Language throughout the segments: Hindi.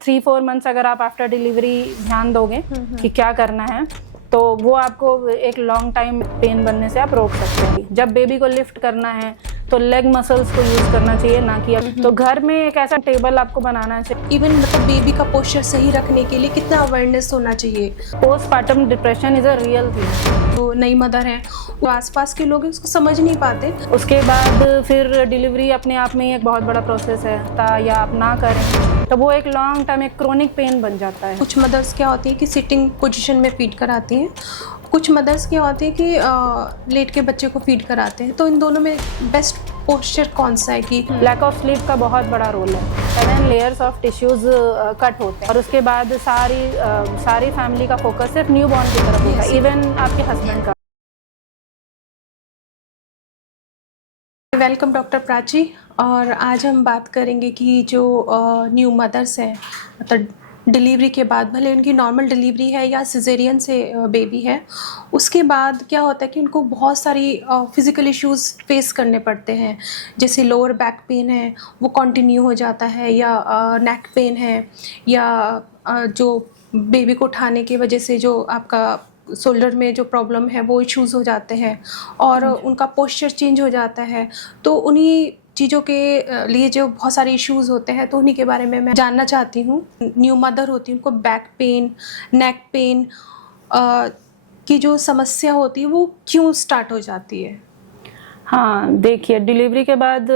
3-4 मंथ्स अगर आप आफ्टर डिलीवरी ध्यान दोगे कि क्या करना है, तो वो आपको एक लॉन्ग टाइम पेन बनने से आप रोक सकते हैं। जब बेबी को लिफ्ट करना है तो लेग मसल्स को यूज करना चाहिए, ना कि तो घर में एक ऐसा टेबल आपको बनाना चाहिए। इवन मतलब बेबी का पोस्चर सही रखने के लिए कितना अवेयरनेस होना चाहिए? Postpartum depression is a real thing. तो नई मदर है, वो आसपास के लोग उसको समझ नहीं पाते। उसके बाद फिर डिलीवरी अपने आप में एक बहुत बड़ा प्रोसेस है, या आप ना करें तो वो एक लॉन्ग टाइम एक क्रोनिक पेन बन जाता है। कुछ मदर्स क्या होती है कि सिटिंग पोजीशन में फीड कराती हैं, कुछ मदर्स क्या होती है कि लेट के बच्चे को फीड कराते हैं। तो इन दोनों में बेस्ट पोस्चर कौन सा है? कि लैक ऑफ स्लीप का बहुत बड़ा रोल है। 7 लेयर्स ऑफ टिश्यूज कट होते हैं और उसके बाद सारी फैमिली का फोकस सिर्फ न्यू बॉर्न की तरफ होता है, इवन आपके हस्बैंड का। Welcome doctor Prachi. और आज हम बात करेंगे कि जो न्यू मदर्स हैं, मतलब डिलीवरी के बाद, भले उनकी नॉर्मल डिलीवरी है या सिजेरियन से बेबी है, उसके बाद क्या होता है कि उनको बहुत सारी फिज़िकल इश्यूज़ फेस करने पड़ते हैं। जैसे लोअर बैक पेन है वो कंटिन्यू हो जाता है, या नेक पेन है, या जो बेबी को उठाने की वजह से जो आपका शोल्डर में जो प्रॉब्लम है वो इश्यूज़ हो जाते हैं, और उनका पोस्चर चेंज हो जाता है। तो उन्हीं चीज़ों के लिए जो बहुत सारे इश्यूज़ होते हैं, तो उन्हीं के बारे में मैं जानना चाहती हूँ। न्यू मदर होती है, उनको बैक पेन, नेक पेन की जो समस्या होती है वो क्यों स्टार्ट हो जाती है? हाँ, देखिए डिलीवरी के बाद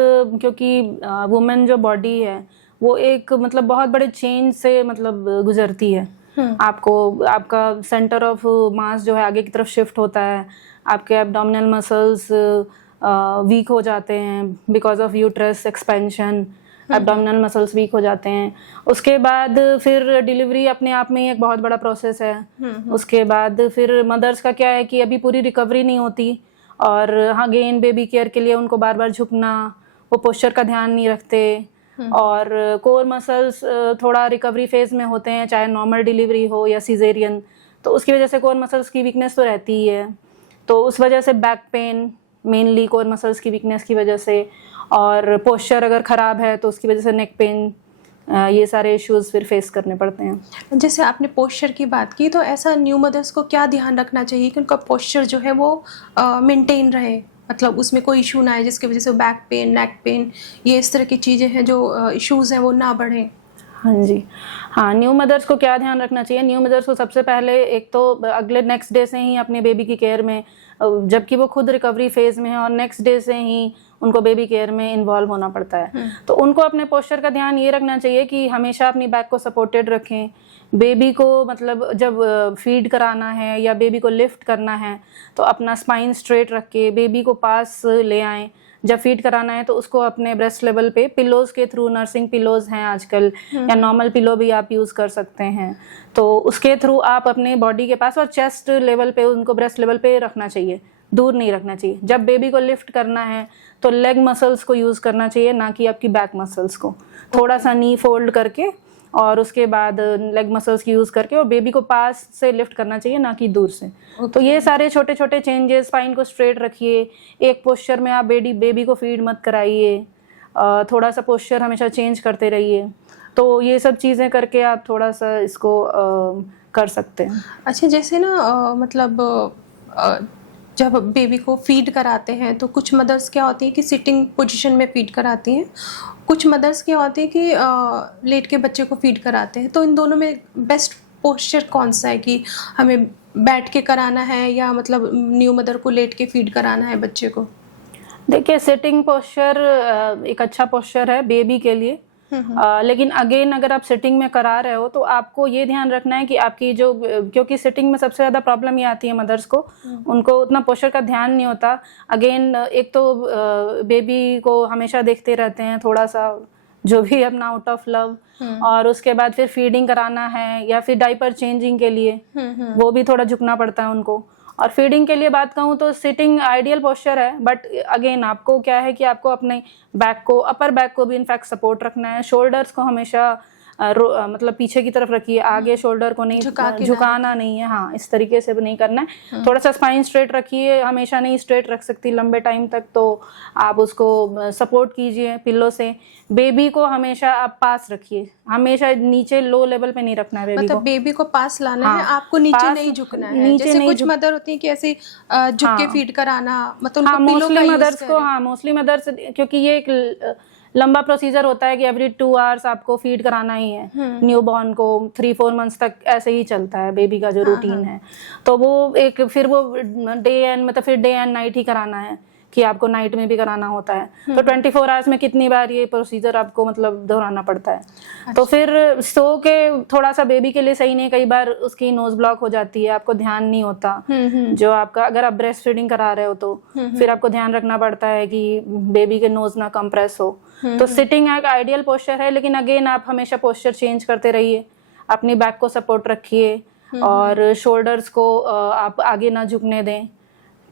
क्योंकि वुमेन जो बॉडी है वो एक मतलब बहुत बड़े चेंज से मतलब गुजरती है। आपका सेंटर ऑफ मास जो है आगे की तरफ शिफ्ट होता है, आपके एब्डोमिनल मसल्स वीक हो जाते हैं because of uterus expansion, abdominal muscles weak हो जाते हैं। उसके बाद फिर डिलीवरी अपने आप में एक बहुत बड़ा प्रोसेस है। उसके बाद फिर मदर्स का क्या है कि अभी पूरी रिकवरी नहीं होती, और अगेन बेबी केयर के लिए उनको बार बार झुकना, वो पोस्चर का ध्यान नहीं रखते, और कोर मसल्स थोड़ा रिकवरी फेज में होते हैं, चाहे नॉर्मल डिलीवरी हो या सिजेरियन, तो उसकी वजह से कोर मसल्स की वीकनेस तो रहती ही है। तो उस वजह से back pain mainly core muscles की वीकनेस की वजह से, और पोस्चर अगर ख़राब है तो उसकी वजह से नेक पेन, ये सारे इश्यूज फिर फेस करने पड़ते हैं। जैसे आपने पोस्चर की बात की, तो ऐसा न्यू मदर्स को क्या ध्यान रखना चाहिए कि उनका पोस्चर जो है वो मेंटेन रहे, मतलब उसमें कोई इशू ना आए जिसकी वजह से बैक पेन, नेक पेन, ये इस तरह की चीज़ें हैं जो इश्यूज हैं वो ना बढ़ें? हाँ जी, हाँ, न्यू मदर्स को क्या ध्यान रखना चाहिए? न्यू मदर्स को सबसे पहले एक तो अगले नेक्स्ट डे से ही अपने बेबी की केयर में, जबकि वो खुद रिकवरी फेज में है, और नेक्स्ट डे से ही उनको बेबी केयर में इन्वॉल्व होना पड़ता है। तो उनको अपने पोस्चर का ध्यान ये रखना चाहिए कि हमेशा अपनी बैक को सपोर्टेड रखें। बेबी को मतलब जब फीड कराना है या बेबी को लिफ्ट करना है तो अपना स्पाइन स्ट्रेट रख के बेबी को पास ले आएं। जब फीड कराना है तो उसको अपने ब्रेस्ट लेवल पे पिलोज के थ्रू, नर्सिंग पिलोज हैं आजकल, या नॉर्मल पिलो भी आप यूज़ कर सकते हैं, तो उसके थ्रू आप अपने बॉडी के पास और चेस्ट लेवल पे उनको ब्रेस्ट लेवल पे रखना चाहिए, दूर नहीं रखना चाहिए। जब बेबी को लिफ्ट करना है तो लेग मसल्स को यूज़ करना चाहिए, ना कि आपकी बैक मसल्स को। थोड़ा सा नी फोल्ड करके और उसके बाद लेग मसल्स की यूज़ करके, और बेबी को पास से लिफ्ट करना चाहिए, ना कि दूर से। तो ये सारे छोटे छोटे चेंजेस, स्पाइन को स्ट्रेट रखिए, एक पोस्चर में आप बेबी को फीड मत कराइए, थोड़ा सा पोस्चर हमेशा चेंज करते रहिए। तो ये सब चीज़ें करके आप थोड़ा सा इसको कर सकते हैं। अच्छा, जैसे ना मतलब जब बेबी को फीड कराते हैं तो कुछ मदर्स क्या होती है कि सिटिंग पोजीशन में फीड कराती हैं, कुछ मदर्स क्या होती है कि लेट के बच्चे को फीड कराते हैं। तो इन दोनों में बेस्ट पोस्चर कौन सा है कि हमें बैठ के कराना है, या मतलब न्यू मदर को लेट के फीड कराना है बच्चे को? देखिए, सिटिंग पोस्चर एक अच्छा पोस्चर है बेबी के लिए, लेकिन अगेन अगर आप सिटिंग में करा रहे हो तो आपको ये ध्यान रखना है कि आपकी जो, क्योंकि सिटिंग में सबसे ज़्यादा प्रॉब्लम ये आती है मदर्स को, उनको उतना पोस्चर का ध्यान नहीं होता। अगेन एक तो बेबी को हमेशा देखते रहते हैं थोड़ा सा, जो भी अपना आउट ऑफ लव, और उसके बाद फिर फीडिंग कराना है या फिर डाइपर चेंजिंग के लिए वो भी थोड़ा झुकना पड़ता है उनको। और फीडिंग के लिए बात कहूँ तो सिटिंग आइडियल पोस्चर है, बट अगेन आपको क्या है कि आपको अपने बैक को, अपर बैक को भी इनफैक्ट सपोर्ट रखना है, शोल्डर्स को हमेशा मतलब पीछे की तरफ रखिए, आगे शोल्डर को नहीं झुकाना नहीं है, हाँ इस तरीके से नहीं करना है। थोड़ा सा स्पाइन स्ट्रेट रखिए, हमेशा नहीं स्ट्रेट रख सकती लंबे टाइम तक, तो आप उसको सपोर्ट कीजिए पिल्लो से। बेबी को हमेशा आप पास रखिए, हमेशा नीचे लो लेवल पे नहीं रखना है बेबी मतलब को। बेबी को पास लाना हाँ, है, आपको नीचे पास नहीं झुकना है। नीचे जैसे नहीं कुछ मदर होती है कि ऐसे झुक के फीड कराना, मतलब हाँ उनको पिलो का मोस्टली यूज मदर्स को, हाँ मोस्टली मदर्स, क्योंकि ये एक लंबा प्रोसीजर होता है कि एवरी 2 आवर्स आपको फीड कराना ही है न्यू बॉर्न को। 3-4 मंथ्स तक ऐसे ही चलता है बेबी का जो रूटीन है। तो वो एक फिर वो डे एंड मतलब फिर डे एंड नाइट ही कराना है कि आपको नाइट में भी कराना होता है। तो 24 आवर्स में कितनी बार ये प्रोसीजर आपको मतलब दोहराना पड़ता है। तो फिर सो के थोड़ा सा बेबी के लिए सही नहीं, कई बार उसकी नोज ब्लॉक हो जाती है, आपको ध्यान नहीं होता जो आपका, अगर आप ब्रेस्ट फीडिंग करा रहे हो तो फिर आपको ध्यान रखना पड़ता है कि बेबी के नोज ना कंप्रेस हो। तो सिटिंग एक आइडियल पोस्चर है, लेकिन अगेन आप हमेशा पोस्चर चेंज करते रहिए, अपनी बैक को सपोर्ट रखिए और शोल्डर्स को आप आगे ना झुकने दें।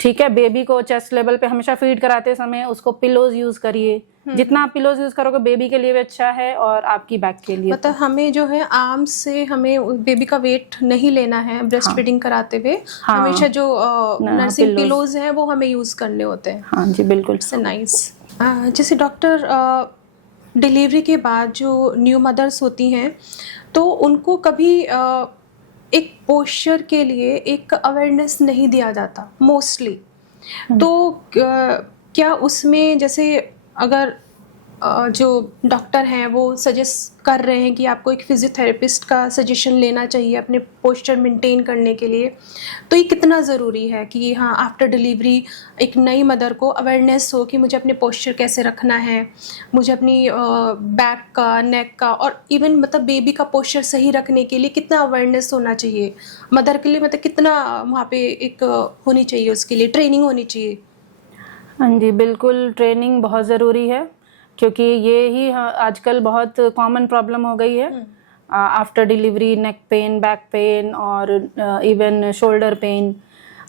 ठीक है, बेबी को चेस्ट लेवल पे हमेशा फीड कराते समय उसको पिलोज यूज करिए, जितना आप पिलोज यूज करोगे बेबी के लिए भी अच्छा है और आपकी बैक के लिए। मतलब हमें जो है आर्म से हमें बेबी का वेट नहीं लेना है ब्रेस्ट फीडिंग कराते हुए। हमेशा जो नर्सिंग पिलोज हैं वो हमें यूज करने होते हैं। हाँ जी बिल्कुल। नाइस। जैसे डॉक्टर डिलीवरी के बाद जो न्यू मदर्स होती हैं तो उनको कभी एक पोस्चर के लिए एक अवेयरनेस नहीं दिया जाता मोस्टली। तो क्या उसमें जैसे अगर जो डॉक्टर हैं वो सजेस्ट कर रहे हैं कि आपको एक फिजियोथेरेपिस्ट का सजेशन लेना चाहिए अपने पोस्चर मेंटेन करने के लिए, तो ये कितना ज़रूरी है कि हाँ आफ्टर डिलीवरी एक नई मदर को अवेयरनेस हो कि मुझे अपने पोस्चर कैसे रखना है, मुझे अपनी बैक का, नेक का और इवन मतलब बेबी का पोस्चर सही रखने के लिए कितना अवेयरनेस होना चाहिए मदर के लिए, मतलब कितना वहाँ पे एक होनी चाहिए, उसके लिए ट्रेनिंग होनी चाहिए? हाँ जी बिल्कुल, ट्रेनिंग बहुत ज़रूरी है, क्योंकि ये ही आजकल बहुत कॉमन प्रॉब्लम हो गई है after delivery, neck pain, back pain और इवन शोल्डर पेन,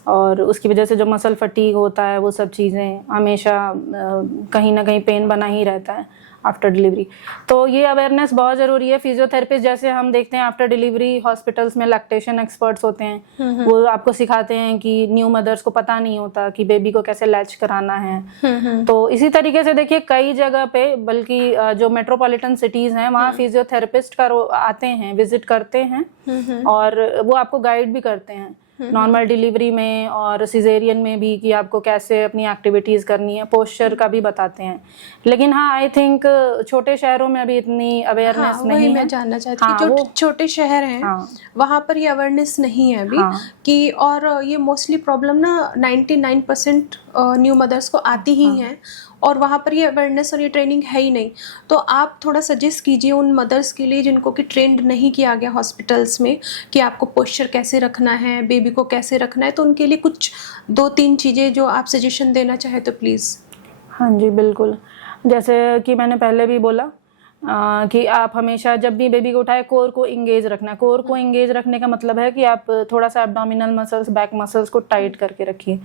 और उसकी वजह से जो मसल फटीग होता है वो सब चीज़ें हमेशा कहीं ना कहीं पेन बना ही रहता है आफ्टर डिलीवरी। तो ये अवेयरनेस बहुत ज़रूरी है। फिजियोथेरेपिस्ट जैसे हम देखते हैं आफ्टर डिलीवरी हॉस्पिटल्स में लैक्टेशन एक्सपर्ट्स होते हैं, वो आपको सिखाते हैं कि न्यू मदर्स को पता नहीं होता कि बेबी को कैसे लैच कराना है। तो इसी तरीके से देखिए कई जगह पे, बल्कि जो मेट्रोपॉलिटन सिटीज़ हैं वहाँ फिजियोथेरेपिस्ट आते हैं, विजिट करते हैं और वो आपको गाइड भी करते हैं नॉर्मल डिलीवरी में और सिजेरियन में भी कि आपको कैसे अपनी एक्टिविटीज़ करनी है, पोस्चर का भी बताते हैं। लेकिन हाँ आई थिंक छोटे शहरों में अभी इतनी अवेयरनेस नहीं है। मैं जानना चाहती हूँ कि जो छोटे शहर हैं वहाँ पर ये अवेयरनेस नहीं है अभी कि, और ये मोस्टली प्रॉब्लम ना 99% न्यू मदर्स को आती ही हैं और वहाँ पर ये अवेयरनेस और ये ट्रेनिंग है ही नहीं। तो आप थोड़ा सजेस्ट कीजिए उन मदर्स के लिए जिनको कि ट्रेंड नहीं किया गया हॉस्पिटल्स में कि आपको पोस्चर कैसे रखना है, बेबी को कैसे रखना है, तो उनके लिए कुछ 2-3 चीज़ें जो आप सजेशन देना चाहे तो प्लीज़। हाँ जी बिल्कुल, जैसे कि मैंने पहले भी बोला कि आप हमेशा जब भी बेबी को उठाए कोर को इंगेज रखना है। कोर को इंगेज रखने का मतलब है कि आप थोड़ा सा एब्डोमिनल मसल्स, बैक मसल्स को टाइट करके रखिए,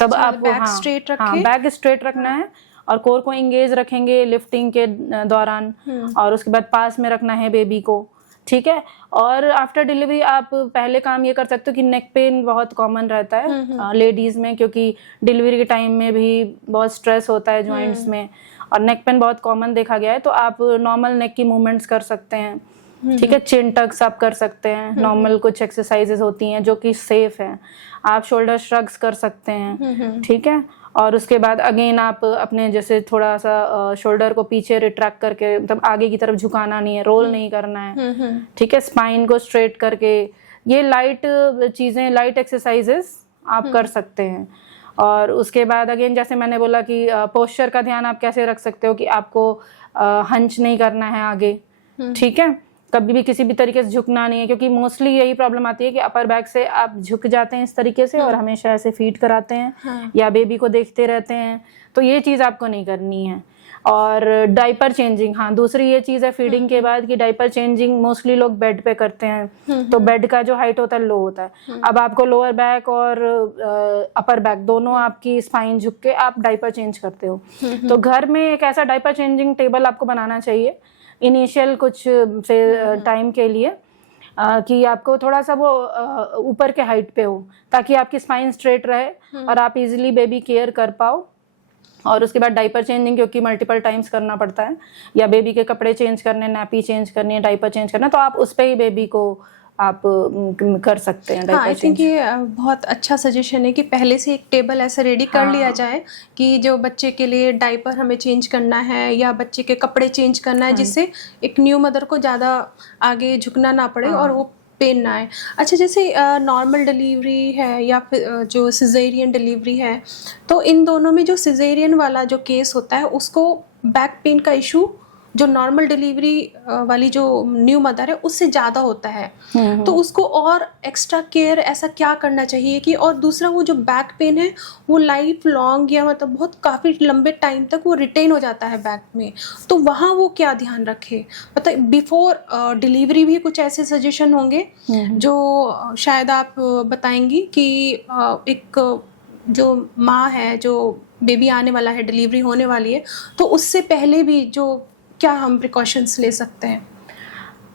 तब आपको बैक स्ट्रेट रखें। हाँ बैक स्ट्रेट रखना है और कोर को इंगेज रखेंगे लिफ्टिंग के दौरान, और उसके बाद पास में रखना है बेबी को। ठीक है, और आफ्टर डिलीवरी आप पहले काम ये कर सकते हो कि नेक पेन बहुत कॉमन रहता है लेडीज में, क्योंकि डिलीवरी के टाइम में भी बहुत स्ट्रेस होता है जॉइंट्स में और नेक पेन बहुत कॉमन देखा गया है। तो आप नॉर्मल नेक की मूवमेंट्स कर सकते हैं। ठीक है, चिन टक्स आप कर सकते हैं, नॉर्मल कुछ एक्सरसाइजेज होती हैं जो कि सेफ है। आप शोल्डर श्रग्स कर सकते हैं। ठीक है, और उसके बाद अगेन आप अपने जैसे थोड़ा सा शोल्डर को पीछे रिट्रैक्ट करके, मतलब आगे की तरफ झुकाना नहीं है, रोल नहीं करना है। ठीक है, स्पाइन को स्ट्रेट करके ये लाइट चीज़ें, लाइट एक्सरसाइजेस आप कर सकते हैं। और उसके बाद अगेन जैसे मैंने बोला कि पोस्चर का ध्यान आप कैसे रख सकते हो कि आपको हंच नहीं करना है आगे। ठीक है, कभी भी किसी भी तरीके से झुकना नहीं है, क्योंकि मोस्टली यही प्रॉब्लम आती है कि अपर बैक से आप झुक जाते हैं इस तरीके से और हमेशा ऐसे फीड कराते हैं या बेबी को देखते रहते हैं। तो ये चीज़ आपको नहीं करनी है। और डाइपर चेंजिंग, हाँ दूसरी ये चीज़ है फीडिंग के बाद कि डाइपर चेंजिंग मोस्टली लोग बेड पे करते हैं। तो बेड का जो हाइट होता है लो होता है। अब आपको लोअर बैक और अपर बैक दोनों आपकी स्पाइन झुक के आप डाइपर चेंज करते हो। तो घर में एक ऐसा डाइपर चेंजिंग टेबल आपको बनाना चाहिए इनिशियल कुछ टाइम के लिए कि आपको थोड़ा सा वो ऊपर के हाइट पे हो, ताकि आपकी स्पाइन स्ट्रेट रहे और आप इजीली बेबी केयर कर पाओ। और उसके बाद डाइपर चेंजिंग, क्योंकि मल्टीपल टाइम्स करना पड़ता है, या बेबी के कपड़े चेंज करने, नैपी चेंज करनी है, डाइपर चेंज करना, तो आप उस पे ही बेबी को आप कर सकते हैं डाइपर आई चेंज। थिंक ये बहुत अच्छा सजेशन है कि पहले से एक टेबल ऐसा रेडी कर लिया जाए कि जो बच्चे के लिए डाइपर हमें चेंज करना है या बच्चे के कपड़े चेंज करना है, जिससे एक न्यू मदर को ज़्यादा आगे झुकना ना पड़े और वो पेन ना आए। अच्छा, जैसे नॉर्मल डिलीवरी है या फिर जो सिजेरियन डिलीवरी है, तो इन दोनों में जो सिजेरियन वाला जो केस होता है उसको बैक पेन का इशू जो नॉर्मल डिलीवरी वाली जो न्यू मदर है उससे ज़्यादा होता है, तो उसको और एक्स्ट्रा केयर ऐसा क्या करना चाहिए कि, और दूसरा वो जो बैक पेन है वो लाइफ लॉन्ग या मतलब बहुत काफ़ी लंबे टाइम तक वो रिटेन हो जाता है बैक में, तो वहाँ वो क्या ध्यान रखे? मतलब बिफोर डिलीवरी भी कुछ ऐसे सजेशन होंगे जो शायद आप बताएंगी कि एक जो माँ है, जो बेबी आने वाला है, डिलीवरी होने वाली है, तो उससे पहले भी जो क्या हम प्रिकॉशंस ले सकते हैं?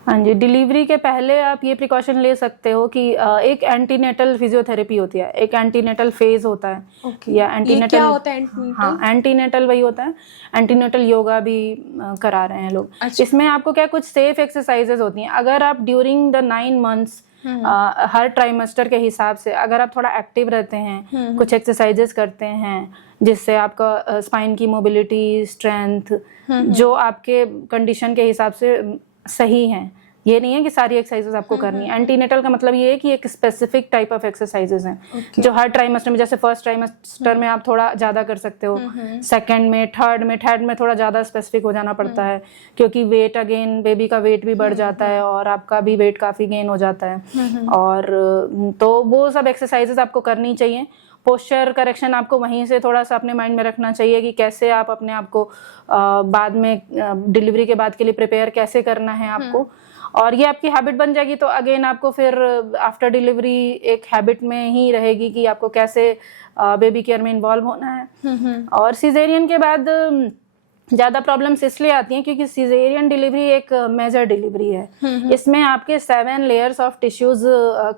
हाँ जी, डिलीवरी के पहले आप ये प्रिकॉशन ले सकते हो कि एक एंटीनेटल फिजियोथेरेपी होती है, एक एंटीनेटल फेज होता है या एंटीनेटल, क्या होता है एंटीनेटल? हाँ, एंटीनेटल वही होता है। एंटीनेटल योगा भी करा रहे हैं लोग। इसमें आपको क्या कुछ सेफ एक्सरसाइजेज होती हैं। अगर आप during the 9 months her trimester के हिसाब से अगर आप थोड़ा एक्टिव रहते हैं, कुछ एक्सरसाइजेज करते हैं जिससे आपका स्पाइन की मोबिलिटी, स्ट्रेंथ जो आपके कंडीशन के हिसाब से सही है, ये नहीं है कि सारी एक्सरसाइजेज आपको करनी है। एंटीनेटल का मतलब ये है कि एक स्पेसिफिक टाइप ऑफ एक्सरसाइजेज हैं जो हर ट्राइमेस्टर में, जैसे फर्स्ट ट्राइमेस्टर में आप थोड़ा ज्यादा कर सकते हो, सेकंड में, थर्ड में थोड़ा ज्यादा स्पेसिफिक हो जाना पड़ता है, क्योंकि वेट अगेन बेबी का वेट भी बढ़ जाता है और आपका भी वेट काफी गेन हो जाता है। और तो वो सब एक्सरसाइजेज आपको करनी चाहिए। पोस्चर करेक्शन आपको वहीं से थोड़ा सा अपने माइंड में रखना चाहिए कि कैसे आप अपने आप को बाद में डिलीवरी के बाद के लिए प्रिपेयर कैसे करना है आपको, और ये आपकी हैबिट बन जाएगी तो अगेन आपको फिर आफ्टर डिलीवरी एक हैबिट में ही रहेगी कि आपको कैसे बेबी केयर में इन्वॉल्व होना है। और सिजेरियन के बाद ज्यादा प्रॉब्लम्स इसलिए आती हैं क्योंकि सिजेरियन डिलीवरी एक मेजर डिलीवरी है। इसमें आपके 7 लेयर्स ऑफ टिश्यूज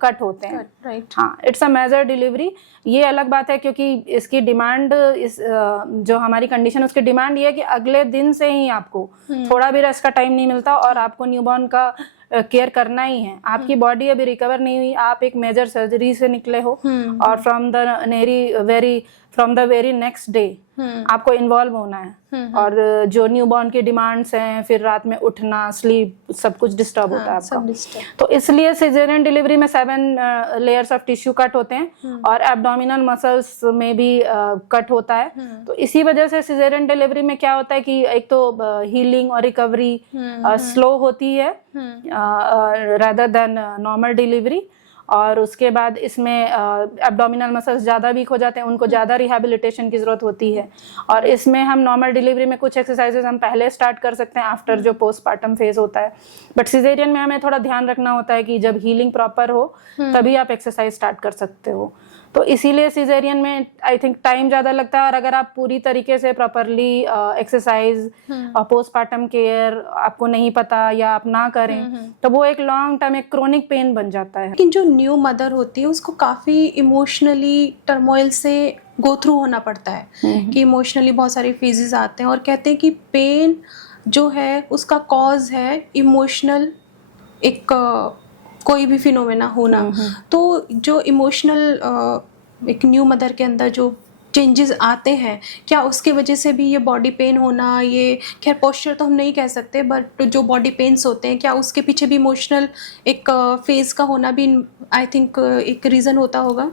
कट होते हैं। हाँ, इट्स अ मेजर डिलीवरी। ये अलग बात है क्योंकि इसकी डिमांड, इस जो हमारी कंडीशन है उसकी डिमांड ये है कि अगले दिन से ही आपको थोड़ा भी रेस्ट का टाइम नहीं मिलता और आपको न्यूबॉर्न का केयर करना ही है। आपकी बॉडी अभी रिकवर नहीं हुई, आप एक मेजर सर्जरी से निकले हो और from the very next day आपको इन्वॉल्व होना है। और जो न्यूबॉर्न की डिमांड्स हैं, फिर रात में उठना, स्लीप, सब कुछ डिस्टर्ब होता है आपका। तो इसलिए सिजेरियन डिलीवरी में 7 लेयर्स ऑफ टिश्यू कट होते हैं और एब्डोमिनल मसल्स में भी कट होता है। तो इसी वजह से सिजेरियन डिलीवरी में क्या होता है कि एक तो हीलिंग और रिकवरी स्लो होती है rather than नॉर्मल डिलीवरी, और उसके बाद इसमें एब्डोमिनल मसल्स ज़्यादा वीक हो जाते हैं, उनको ज़्यादा रिहैबिलिटेशन की ज़रूरत होती है। और इसमें हम नॉर्मल डिलीवरी में कुछ एक्सरसाइजेज हम पहले स्टार्ट कर सकते हैं आफ्टर जो पोस्टपार्टम फेज होता है, बट सिजेरियन में हमें थोड़ा ध्यान रखना होता है कि जब हीलिंग प्रॉपर हो तभी आप एक्सरसाइज स्टार्ट कर सकते हो। तो इसीलिए सिजेरियन में आई थिंक टाइम ज़्यादा लगता है, और अगर आप पूरी तरीके से प्रॉपरली एक्सरसाइज और पोस्टपार्टम केयर आपको नहीं पता या आप ना करें तो वो एक लॉन्ग टर्म एक क्रोनिक पेन बन जाता है। लेकिन जो न्यू मदर होती है उसको काफ़ी इमोशनली टर्मोइल से गो थ्रू होना पड़ता है कि इमोशनली बहुत सारे फेजेस आते हैं, और कहते हैं कि पेन जो है उसका कॉज है इमोशनल एक कोई भी फिनोमेना होना। तो जो इमोशनल एक न्यू मदर के अंदर जो चेंजेस आते हैं, क्या उसके वजह से भी ये बॉडी पेन होना, ये खैर पोस्चर तो हम नहीं कह सकते, बट जो बॉडी पेन्स होते हैं क्या उसके पीछे भी इमोशनल एक फेज का होना भी आई थिंक एक रीज़न होता होगा?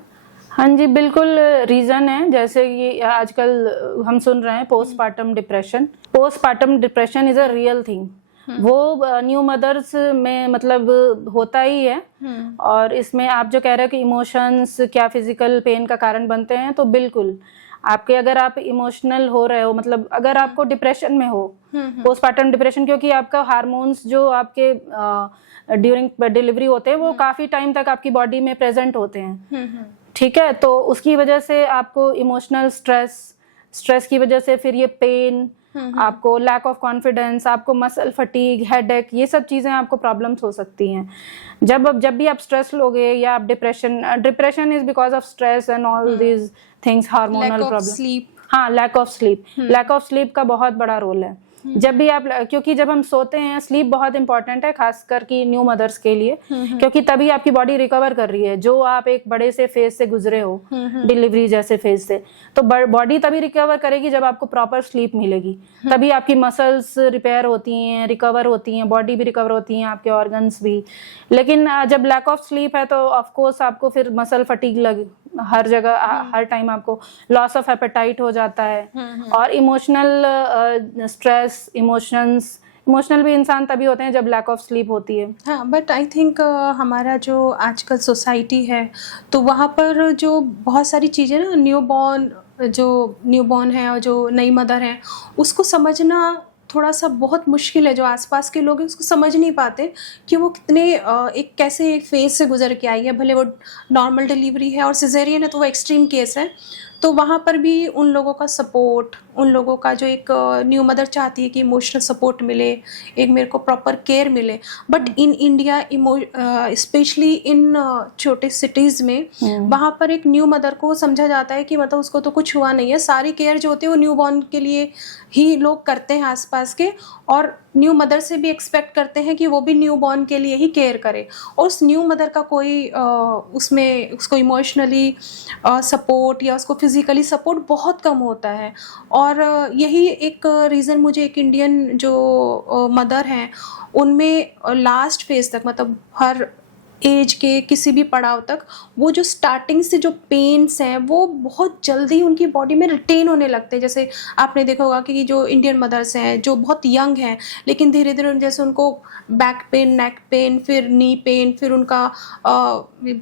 हाँ जी, बिल्कुल रीज़न है। जैसे कि आजकल हम सुन रहे हैं postpartum depression. Postpartum depression is a real thing. वो न्यू मदर्स में मतलब होता ही है। और इसमें आप जो कह रहे हो कि इमोशंस क्या फिजिकल पेन का कारण बनते हैं, तो बिल्कुल आपके, अगर आप इमोशनल हो रहे हो, मतलब अगर आपको डिप्रेशन में हो, पोस्टपार्टम डिप्रेशन, क्योंकि आपका हार्मोन्स जो आपके ड्यूरिंग डिलीवरी होते हैं वो काफी टाइम तक आपकी बॉडी में प्रेजेंट होते हैं, ठीक है, तो उसकी वजह से आपको इमोशनल स्ट्रेस की वजह से फिर ये पेन, आपको लैक ऑफ कॉन्फिडेंस, आपको मसल फटीग, हेडेक, ये सब चीज़ें आपको प्रॉब्लम्स हो सकती हैं। जब भी आप स्ट्रेस लोगे या आप depression is because of stress and all these things, hormonal problem. हाँ, लैक ऑफ स्लीप का बहुत बड़ा रोल है। जब भी आप, क्योंकि जब हम सोते हैं, स्लीप बहुत इंपॉर्टेंट है खासकर की न्यू मदर्स के लिए, क्योंकि तभी आपकी बॉडी रिकवर कर रही है। जो आप एक बड़े से फेज से गुजरे हो, डिलीवरी जैसे फेज से, तो बॉडी तभी रिकवर करेगी जब आपको प्रॉपर स्लीप मिलेगी। तभी आपकी मसल्स रिपेयर होती हैं, रिकवर होती हैं, बॉडी भी रिकवर होती हैं, आपके ऑर्गन्स भी। लेकिन जब लैक ऑफ स्लीप है तो ऑफ कोर्स आपको फिर मसल फटीग हर जगह, हर टाइम आपको लॉस ऑफ एपेटाइट हो जाता है, और इमोशनल स्ट्रेस, इमोशनल भी इंसान तभी होते हैं जब लैक ऑफ स्लीप होती है। हाँ, बट आई थिंक हमारा जो आजकल सोसाइटी है, तो वहाँ पर जो बहुत सारी चीज़ें ना, न्यूबॉर्न है और जो नई मदर है, उसको समझना थोड़ा सा बहुत मुश्किल है। जो आसपास के लोग हैं उसको समझ नहीं पाते कि वो कितने एक कैसे फेज से गुजर के आई है। भले वो नॉर्मल डिलीवरी है और सिजेरियन है तो वो एक्सट्रीम केस है, तो वहाँ पर भी उन लोगों का सपोर्ट, उन लोगों का जो एक न्यू मदर चाहती है कि इमोशनल सपोर्ट मिले, एक मेरे को प्रॉपर केयर मिले। But in India, specially in छोटे सिटीज़ में, वहाँ पर एक न्यू मदर को समझा जाता है कि मतलब उसको तो कुछ हुआ नहीं है, सारी केयर जो होती है वो न्यू बॉर्न के लिए ही लोग करते हैं आसपास के, और न्यू मदर से भी एक्सपेक्ट करते हैं कि वो भी न्यू बॉर्न के लिए ही केयर करे। और उस न्यू मदर का कोई उसमें उसको इमोशनली सपोर्ट या उसको फिजिकली सपोर्ट बहुत कम होता है। और यही एक रीज़न मुझे एक इंडियन जो मदर हैं उनमें लास्ट फेज तक, मतलब हर एज के किसी भी पड़ाव तक, वो जो स्टार्टिंग से जो पेन्स हैं वो बहुत जल्दी उनकी बॉडी में रिटेन होने लगते हैं। जैसे आपने देखा होगा कि जो इंडियन मदर्स हैं जो बहुत यंग हैं, लेकिन धीरे धीरे जैसे उनको बैक पेन, नेक पेन, फिर नी पेन, फिर उनका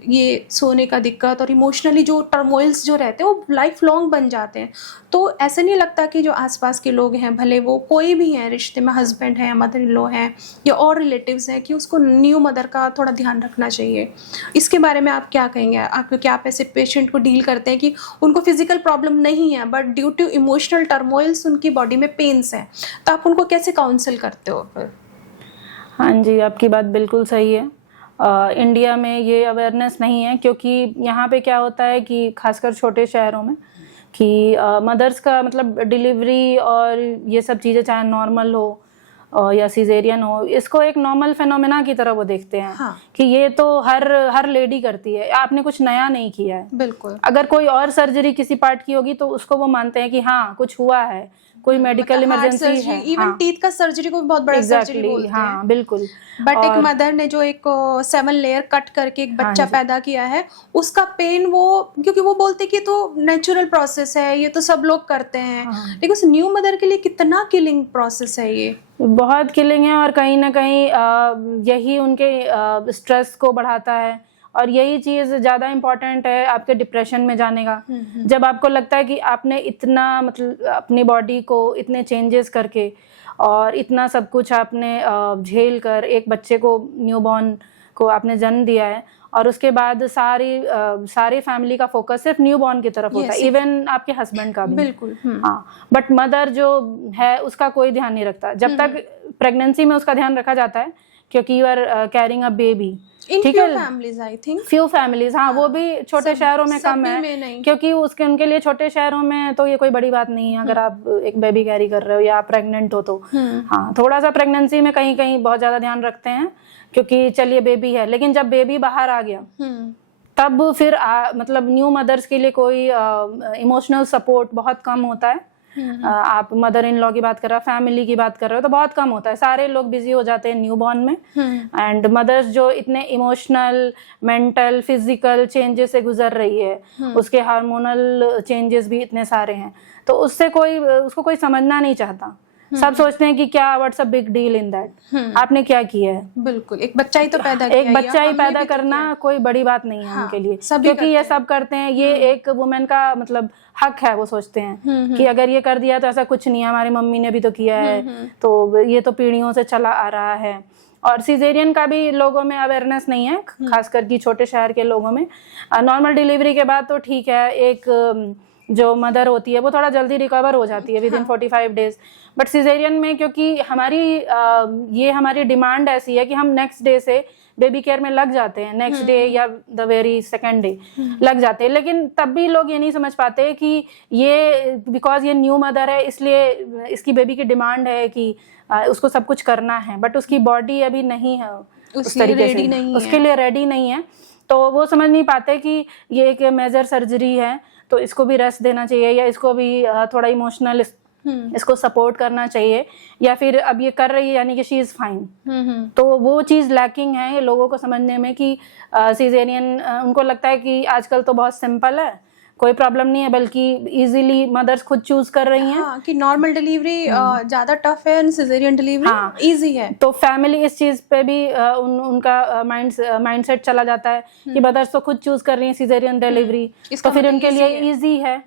ये सोने का दिक्कत और इमोशनली जो टर्मोइल्स जो रहते हैं वो लाइफ लॉन्ग बन जाते हैं। तो ऐसा नहीं लगता कि जो आसपास के लोग हैं, भले वो कोई भी हैं, रिश्ते में हस्बैंड हैं, मदर इन लॉ हैं या और रिलेटिव्स हैं, कि उसको न्यू मदर का थोड़ा ध्यान रखना चाहिए। इसके बारे में आप क्या कहेंगे? क्योंकि आप ऐसे पेशेंट को डील करते हैं कि उनको फिजिकल प्रॉब्लम नहीं है but due to emotional turmoils उनकी बॉडी में पेन्स हैं, तो आप उनको कैसे काउंसिल करते हो फिर? हाँ जी, आपकी बात बिल्कुल सही है। इंडिया में ये अवेयरनेस नहीं है, क्योंकि यहाँ पे क्या होता है कि खासकर छोटे शहरों में कि मदर्स का मतलब डिलीवरी और ये सब चीज़ें चाहे नॉर्मल हो या सिजेरियन हो, इसको एक नॉर्मल फेनोमेना की तरह वो देखते हैं। हाँ। कि ये तो हर लेडी करती है, आपने कुछ नया नहीं किया है। बिल्कुल। अगर कोई और सर्जरी किसी पार्ट की होगी तो उसको वो मानते हैं कि हाँ कुछ हुआ है, कोई मेडिकल इमरजेंसी है। इवन टीथ का सर्जरी को बहुत बड़ा सर्जरी बोलते हैं। हाँ बिल्कुल। बट एक मदर ने जो एक 7 लेयर कट करके एक बच्चा पैदा किया है, उसका पेन वो, क्योंकि वो बोलते कि तो नेचुरल प्रोसेस है, ये तो सब लोग करते हैं, लेकिन उस न्यू मदर के लिए कितना किलिंग प्रोसेस है ये। बहुत किलिंग है, और कहीं ना कहीं यही उनके स्ट्रेस को बढ़ाता है, और यही चीज़ ज़्यादा इम्पॉर्टेंट है आपके डिप्रेशन में जाने का। जब आपको लगता है कि आपने इतना मतलब अपनी बॉडी को इतने चेंजेस करके और इतना सब कुछ आपने झेल कर एक बच्चे को, न्यूबॉर्न को आपने जन्म दिया है, और उसके बाद सारी फैमिली का फोकस सिर्फ न्यूबॉर्न की तरफ होता है, इवन आपके हस्बैंड का भी। बिल्कुल। हाँ, बट मदर जो है उसका कोई ध्यान नहीं रखता। जब तक प्रेगनेंसी में उसका ध्यान रखा जाता है, क्योंकि you are caring a baby. ठीक है, families I think, few families, हाँ, वो भी छोटे शहरों में कम है, क्योंकि उनके लिए छोटे शहरों में तो ये कोई बड़ी बात नहीं है अगर आप एक बेबी कैरी कर रहे हो या आप प्रेग्नेंट हो तो। हाँ, थोड़ा सा प्रेगनेंसी में कहीं कहीं बहुत ज्यादा ध्यान रखते हैं, क्योंकि चलिए बेबी है, लेकिन जब बेबी बाहर आ गया तब फिर मतलब न्यू मदर्स के लिए कोई इमोशनल सपोर्ट बहुत कम होता है। आप मदर इन लॉ की बात कर रहे हो, फैमिली की बात कर रहे हो, तो बहुत कम होता है। सारे लोग बिजी हो जाते हैं न्यूबॉर्न में, एंड मदर्स जो इतने इमोशनल, मेंटल, फिजिकल चेंजेस से गुजर रही है, उसके हार्मोनल चेंजेस भी इतने सारे हैं, तो उसको कोई समझना नहीं चाहता। सब सोचते हैं कि क्या, what's a big deal in that, आपने क्या किया है। बिल्कुल, एक बच्चा ही तो पैदा किया, एक बच्चा ही पैदा करना कोई बड़ी बात नहीं है उनके लिए, क्योंकि ये सब करते हैं, ये एक वुमेन का मतलब हक है। वो सोचते हैं कि अगर ये कर दिया तो ऐसा कुछ नहीं है, हमारी मम्मी ने भी तो किया है, तो ये तो पीढ़ियों से चला आ रहा है। और सिजेरियन का भी लोगों में अवेयरनेस नहीं है, खासकर कि छोटे शहर के लोगों में। नॉर्मल डिलीवरी के बाद तो ठीक है, एक जो मदर होती है वो थोड़ा जल्दी रिकवर हो जाती है with in 45 days. But caesarean में क्योंकि हमारी डिमांड ऐसी है कि हम नेक्स्ट डे से बेबी केयर में लग जाते हैं, नेक्स्ट डे या द वेरी सेकेंड डे लग जाते हैं, लेकिन तब भी लोग ये नहीं समझ पाते कि ये बिकॉज ये न्यू मदर है इसलिए इसकी बेबी की डिमांड है कि उसको सब कुछ करना है, बट उसकी बॉडी अभी नहीं है उस तरीके से, उसके लिए रेडी नहीं है। तो वो समझ नहीं पाते कि ये एक मेजर सर्जरी है तो इसको भी रेस्ट देना चाहिए, या इसको भी थोड़ा इमोशनल इसको सपोर्ट करना चाहिए, या फिर अब ये कर रही है यानी कि शी इज फाइन। तो वो चीज लैकिंग है लोगों को समझने में कि सिजेरियन उनको लगता है कि आजकल तो बहुत सिंपल है, कोई प्रॉब्लम नहीं है, बल्कि इजीली मदर्स खुद चूज कर रही हैं। हाँ, कि नॉर्मल डिलीवरी ज्यादा टफ है, सिजेरियन डिलीवरी इजी है। तो फैमिली इस चीज पे भी उनका माइंडसेट चला जाता है कि मदर्स तो खुद चूज कर रही हैं सिजेरियन डिलीवरी, तो फिर उनके लिए इजी है।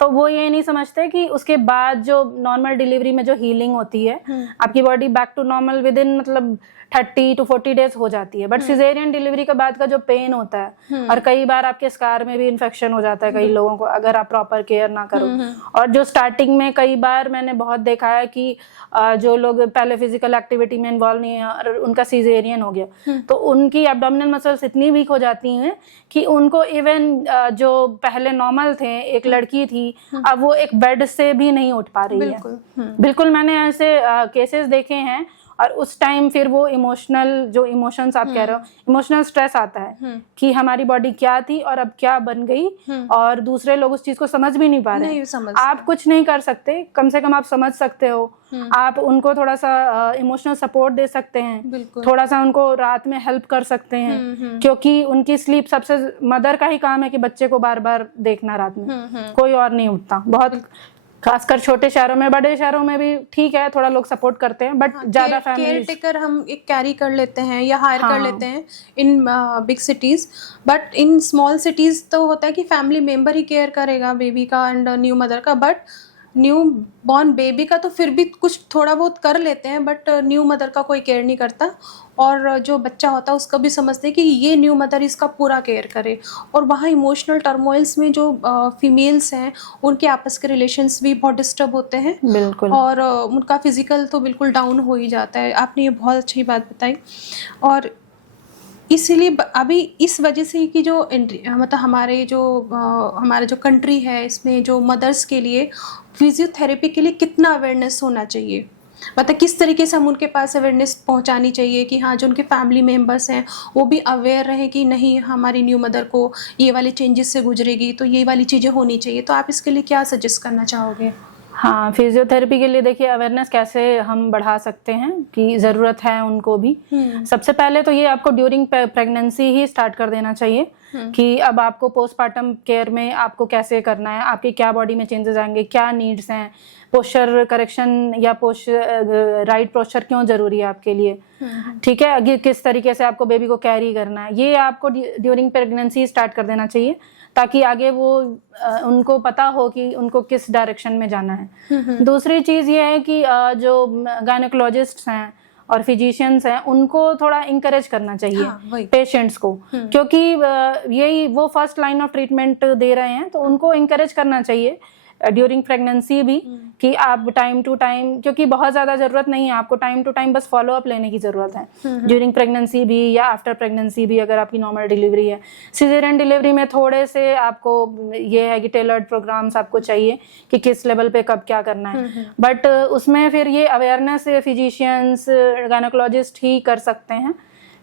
तो वो ये नहीं समझते कि उसके बाद जो नॉर्मल डिलीवरी में जो हीलिंग होती है आपकी body back to normal within मतलब 30 to 40 डेज हो जाती है। बट सिजेरियन डिलीवरी के बाद का जो पेन होता है और कई बार आपके स्कार में भी इन्फेक्शन हो जाता है कई लोगों को अगर आप प्रॉपर केयर ना करो। और जो स्टार्टिंग में कई बार मैंने बहुत देखा है कि जो लोग पहले फिजिकल एक्टिविटी में इन्वॉल्व नहीं है और उनका सिजेरियन हो गया तो उनकी एब्डोमिनल मसल्स इतनी वीक हो जाती हैं कि उनको इवन जो पहले नॉर्मल थे, एक लड़की थी, अब वो एक बेड से भी नहीं उठ पा रही है। बिल्कुल मैंने ऐसे केसेस देखे हैं। और उस टाइम फिर वो जो इमोशंस आप कह रहे हो, इमोशनल स्ट्रेस आता है कि हमारी बॉडी क्या थी और अब क्या बन गई, और दूसरे लोग उस चीज को समझ भी नहीं पा रहे। आप कुछ नहीं कर सकते, कम से कम आप समझ सकते हो, आप उनको थोड़ा सा इमोशनल सपोर्ट दे सकते हैं, थोड़ा सा उनको रात में हेल्प कर सकते हैं, क्योंकि उनकी स्लीप सबसे मदर का ही काम है कि बच्चे को बार बार देखना रात में, कोई और नहीं उठता। बहुत खासकर छोटे शहरों में, बड़े शहरों में भी ठीक है थोड़ा लोग सपोर्ट करते हैं, बट ज्यादा फैमिली केयर टेकर हम एक कैरी कर लेते हैं या हायर कर लेते हैं in big cities, but in small cities तो होता है कि फैमिली मेंबर ही केयर करेगा बेबी का एंड न्यू मदर का। बट न्यू बॉर्न बेबी का तो फिर भी कुछ थोड़ा बहुत कर लेते हैं, बट न्यू मदर का कोई केयर नहीं करता। और जो बच्चा होता है उसका भी समझते हैं कि ये न्यू मदर इसका पूरा केयर करे। और वहाँ इमोशनल टर्मोइल्स में जो फीमेल्स हैं उनके आपस के रिलेशंस भी बहुत डिस्टर्ब होते हैं, बिल्कुल, और उनका फिजिकल तो बिल्कुल डाउन हो ही जाता है। आपने ये बहुत अच्छी बात बताई। और इसीलिए अभी इस वजह से कि जो मतलब हमारे जो कंट्री है इसमें जो मदर्स के लिए फिजियोथेरेपी के लिए कितना अवेयरनेस होना चाहिए, मतलब किस तरीके से हम उनके पास अवेयरनेस पहुंचानी चाहिए कि हाँ जो उनके फैमिली मेंबर्स हैं वो भी अवेयर रहें कि नहीं हमारी न्यू मदर को ये वाली चेंजेस से गुजरेगी तो ये वाली चीज़ें होनी चाहिए। तो आप इसके लिए क्या सजेस्ट करना चाहोगे? हाँ, फिजियोथेरेपी के लिए देखिए अवेयरनेस कैसे हम बढ़ा सकते हैं कि ज़रूरत है उनको भी। सबसे पहले तो ये आपको ड्यूरिंग प्रेगनेंसी ही स्टार्ट कर देना चाहिए कि अब आपको पोस्टपार्टम केयर में आपको कैसे करना है, आपकी क्या बॉडी में चेंजेस आएंगे, क्या नीड्स हैं, पोस्चर करेक्शन या राइट पोस्चर क्यों जरूरी है आपके लिए, ठीक है, आगे किस तरीके से आपको बेबी को कैरी करना है, ये आपको ड्यूरिंग प्रेगनेंसी स्टार्ट कर देना चाहिए ताकि आगे वो उनको पता हो कि उनको किस डायरेक्शन में जाना है। दूसरी चीज ये है कि जो गायनेकोलॉजिस्ट्स हैं और फिजिशियंस हैं उनको थोड़ा इंकरेज करना चाहिए पेशेंट्स को, क्योंकि यही वो फर्स्ट लाइन ऑफ ट्रीटमेंट दे रहे हैं, तो उनको इंकरेज करना चाहिए ड्यूरिंग प्रेगनेंसी भी कि आप टाइम टू टाइम, क्योंकि बहुत ज़्यादा ज़रूरत नहीं है, आपको टाइम टू टाइम बस फॉलो अप लेने की ज़रूरत है ड्यूरिंग प्रेगनेंसी भी या आफ्टर प्रेगनेंसी भी अगर आपकी नॉर्मल डिलीवरी है। सिजेरियन डिलीवरी में थोड़े से आपको ये है कि टेलर्ड प्रोग्राम्स आपको चाहिए कि किस लेवल पे कब क्या करना है, बट उसमें फिर ये अवेयरनेस फिजिशियंस गायनेकोलॉजिस्ट ही कर सकते हैं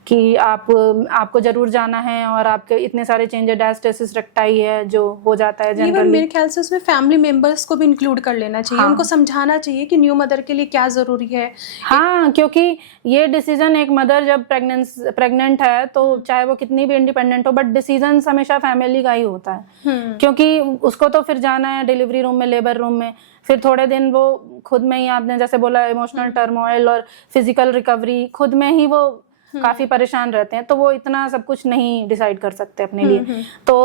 कि आपको जरूर जाना है और आपके इतने सारे चेंजेस, डायस्टेसिस रेक्टाई है जो हो जाता है जनरली। मेरे ख्याल से उसमें फैमिली मेंबर्स को भी इंक्लूड कर लेना चाहिए। उनको समझाना चाहिए कि न्यू मदर के लिए क्या जरूरी है। हाँ, क्योंकि ये डिसीजन एक मदर जब प्रेग्नेंट है तो चाहे वो कितनी भी इंडिपेंडेंट हो, बट डिसीजन हमेशा फैमिली का ही होता है, क्योंकि उसको तो फिर जाना है डिलीवरी रूम में, लेबर रूम में, फिर थोड़े दिन वो खुद में ही, आपने जैसे बोला इमोशनल टर्मोइल और फिजिकल रिकवरी, खुद में ही वो काफी परेशान रहते हैं, तो वो इतना सब कुछ नहीं डिसाइड कर सकते अपने लिए। तो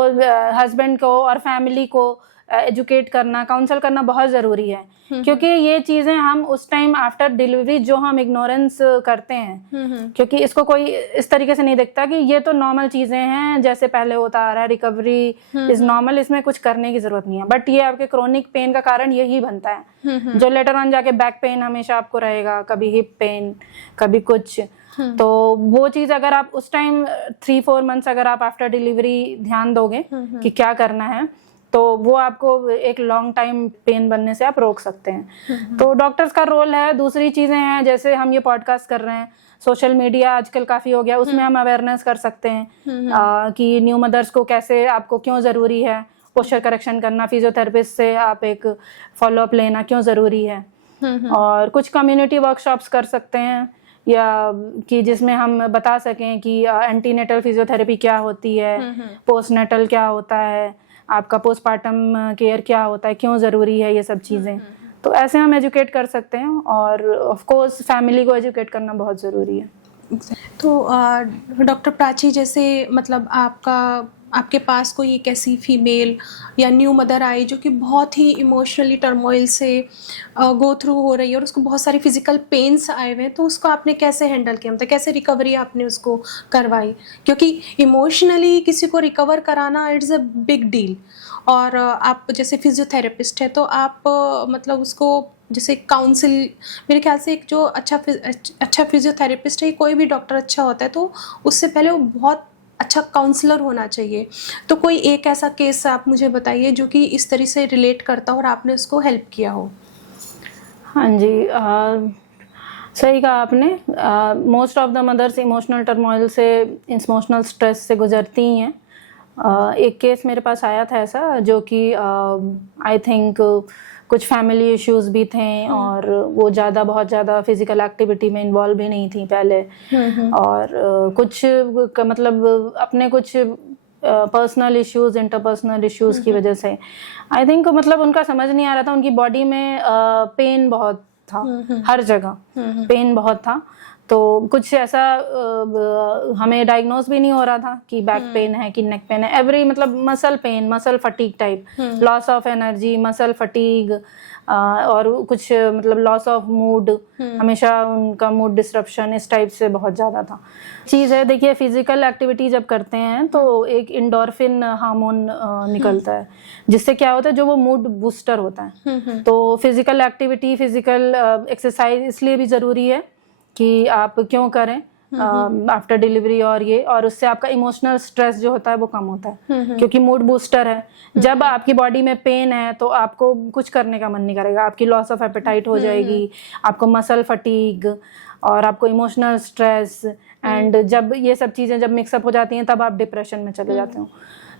हस्बैंड को और फैमिली को एजुकेट करना, काउंसल करना बहुत ज़रूरी है, क्योंकि ये चीज़ें हम उस टाइम आफ्टर डिलीवरी जो हम इग्नोरेंस करते हैं, क्योंकि इसको कोई इस तरीके से नहीं देखता कि ये तो नॉर्मल चीज़ें हैं, जैसे पहले होता आ रहा है, रिकवरी इज नॉर्मल, इसमें कुछ करने की ज़रूरत नहीं है। बट ये आपके क्रोनिक पेन का कारण यही बनता है, जो लेटर ऑन जाके बैक पेन हमेशा आपको रहेगा, कभी हिप पेन, कभी कुछ। तो वो चीज़ अगर आप उस टाइम 3-4 मंथ्स अगर आप आफ्टर डिलीवरी ध्यान दोगे कि क्या करना है, तो वो आपको एक लॉन्ग टाइम पेन बनने से आप रोक सकते हैं। तो डॉक्टर्स का रोल है। दूसरी चीज़ें हैं, जैसे हम ये पॉडकास्ट कर रहे हैं, सोशल मीडिया आजकल काफ़ी हो गया, उसमें हम अवेयरनेस कर सकते हैं कि न्यू मदर्स को कैसे, आपको क्यों ज़रूरी है पोस्चर करेक्शन करना, फिजियोथेरेपिस्ट से आप एक फॉलोअप लेना क्यों ज़रूरी है। और कुछ कम्युनिटी वर्कशॉप्स कर सकते हैं, या कि जिसमें हम बता सकें कि एंटीनेटल फिजियोथेरेपी क्या होती है, पोस्टनेटल क्या होता है, आपका पोस्टपार्टम केयर क्या होता है, क्यों ज़रूरी है ये सब चीज़ें। तो ऐसे हम एजुकेट कर सकते हैं, और ऑफ कोर्स फैमिली को एजुकेट करना बहुत ज़रूरी है। तो डॉक्टर प्राची, जैसे मतलब आपके पास कोई एक ऐसी फीमेल या न्यू मदर आई जो कि बहुत ही इमोशनली टर्मोइल से गो थ्रू हो रही है और उसको बहुत सारी फिजिकल पेन्स आए हुए हैं, तो उसको आपने कैसे हैंडल किया, मतलब कैसे रिकवरी आपने उसको करवाई? क्योंकि इमोशनली किसी को रिकवर कराना इट्स अ बिग डील, और आप जैसे फिजियोथेरेपिस्ट है तो आप मतलब उसको जैसे काउंसिल, मेरे ख्याल से एक जो अच्छा फिजियोथेरेपिस्ट है, कोई भी डॉक्टर अच्छा होता है तो उससे पहले वो बहुत अच्छा काउंसलर होना चाहिए। तो कोई एक ऐसा केस आप मुझे बताइए जो कि इस तरह से रिलेट करता हो और आपने उसको हेल्प किया हो। हाँ जी, सही कहा आपने। Most of the mothers emotional turmoil से, इमोशनल स्ट्रेस से गुजरती ही हैं। एक केस मेरे पास आया था ऐसा, जो कि आई थिंक कुछ फैमिली इश्यूज भी थे, और वो बहुत ज़्यादा फिजिकल एक्टिविटी में इन्वॉल्व भी नहीं थी पहले, और कुछ मतलब अपने कुछ पर्सनल इश्यूज, इंटरपर्सनल इश्यूज की वजह से आई थिंक मतलब उनका समझ नहीं आ रहा था, उनकी बॉडी में पेन बहुत था, हर जगह पेन बहुत था। तो कुछ ऐसा हमें डायग्नोज भी नहीं हो रहा था कि बैक पेन है कि नेक पेन है, एवरी मतलब muscle pain, muscle fatigue type, loss of energy, muscle fatigue, और कुछ मतलब लॉस ऑफ मूड, हमेशा उनका मूड डिस्ट्रप्शन इस टाइप से बहुत ज़्यादा था। चीज़ है, देखिए फिजिकल एक्टिविटी जब करते हैं तो एक इंडोर्फिन हार्मोन निकलता है, जिससे क्या होता है, जो वो मूड बूस्टर होता है। तो फिजिकल एक्टिविटी, फिजिकल एक्सरसाइज इसलिए भी ज़रूरी है कि आप क्यों करें आफ्टर डिलीवरी, और उससे आपका इमोशनल स्ट्रेस जो होता है वो कम होता है, क्योंकि मूड बूस्टर है। जब आपकी बॉडी में पेन है तो आपको कुछ करने का मन नहीं करेगा, आपकी लॉस ऑफ एपेटाइट हो जाएगी, आपको मसल फटीग और आपको इमोशनल स्ट्रेस, एंड जब ये सब चीज़ें जब मिक्सअप हो जाती हैं तब आप डिप्रेशन में चले जाते हो।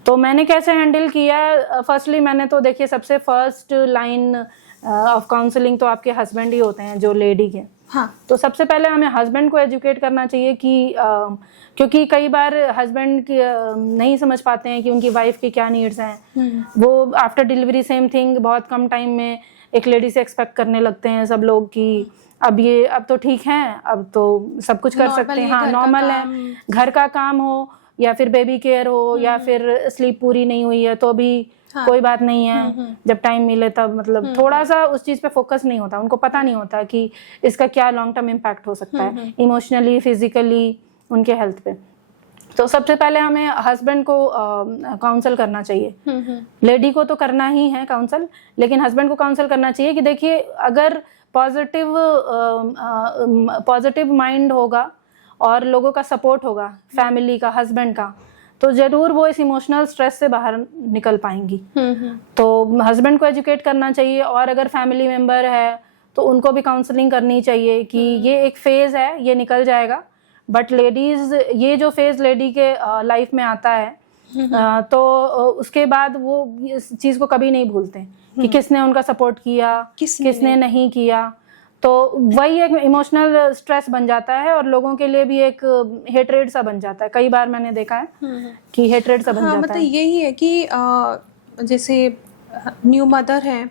तो मैंने कैसे हैंडल किया, फर्स्टली मैंने तो देखिए सबसे फर्स्ट लाइन ऑफ काउंसलिंग तो आपके हस्बैंड ही होते हैं, जो लेडी के। हाँ। तो सबसे पहले हमें हस्बैंड को एजुकेट करना चाहिए कि क्योंकि कई बार हस्बैंड की नहीं समझ पाते हैं कि उनकी वाइफ की क्या नीड्स हैं। वो आफ्टर डिलीवरी सेम थिंग बहुत कम टाइम में एक लेडी से एक्सपेक्ट करने लगते हैं सब लोग कि अब तो ठीक है, अब तो सब कुछ कर सकते हैं, हाँ नॉर्मल है, घर का काम हो या फिर बेबी केयर हो या फिर स्लीप पूरी नहीं हुई है तो भी कोई बात नहीं है, जब टाइम मिले तब, मतलब थोड़ा सा उस चीज पे फोकस नहीं होता, उनको पता नहीं होता कि इसका क्या लॉन्ग टर्म इम्पैक्ट हो सकता है इमोशनली, फिजिकली, उनके हेल्थ पे। तो सबसे पहले हमें हस्बैंड को काउंसल करना चाहिए। लेडी को तो करना ही है काउंसल, लेकिन हस्बैंड को काउंसल करना चाहिए कि देखिए अगर पॉजिटिव माइंड होगा और लोगों का सपोर्ट होगा, फैमिली का, हस्बैंड का, तो जरूर वो इस इमोशनल स्ट्रेस से बाहर निकल पाएंगी। तो हस्बैंड को एजुकेट करना चाहिए, और अगर फैमिली मेंबर है तो उनको भी काउंसलिंग करनी चाहिए कि ये एक फेज है, ये निकल जाएगा, बट लेडीज, ये जो फेज लेडी के लाइफ में आता है तो उसके बाद वो इस चीज को कभी नहीं भूलते कि किसने उनका सपोर्ट किया, किसने नहीं किया। तो वही एक इमोशनल स्ट्रेस बन जाता है और लोगों के लिए भी एक हेट्रेड सा बन जाता है। कई बार मैंने देखा है कि हेट्रेड सा बन जाता मतलब है। यही है कि जैसे न्यू मदर है,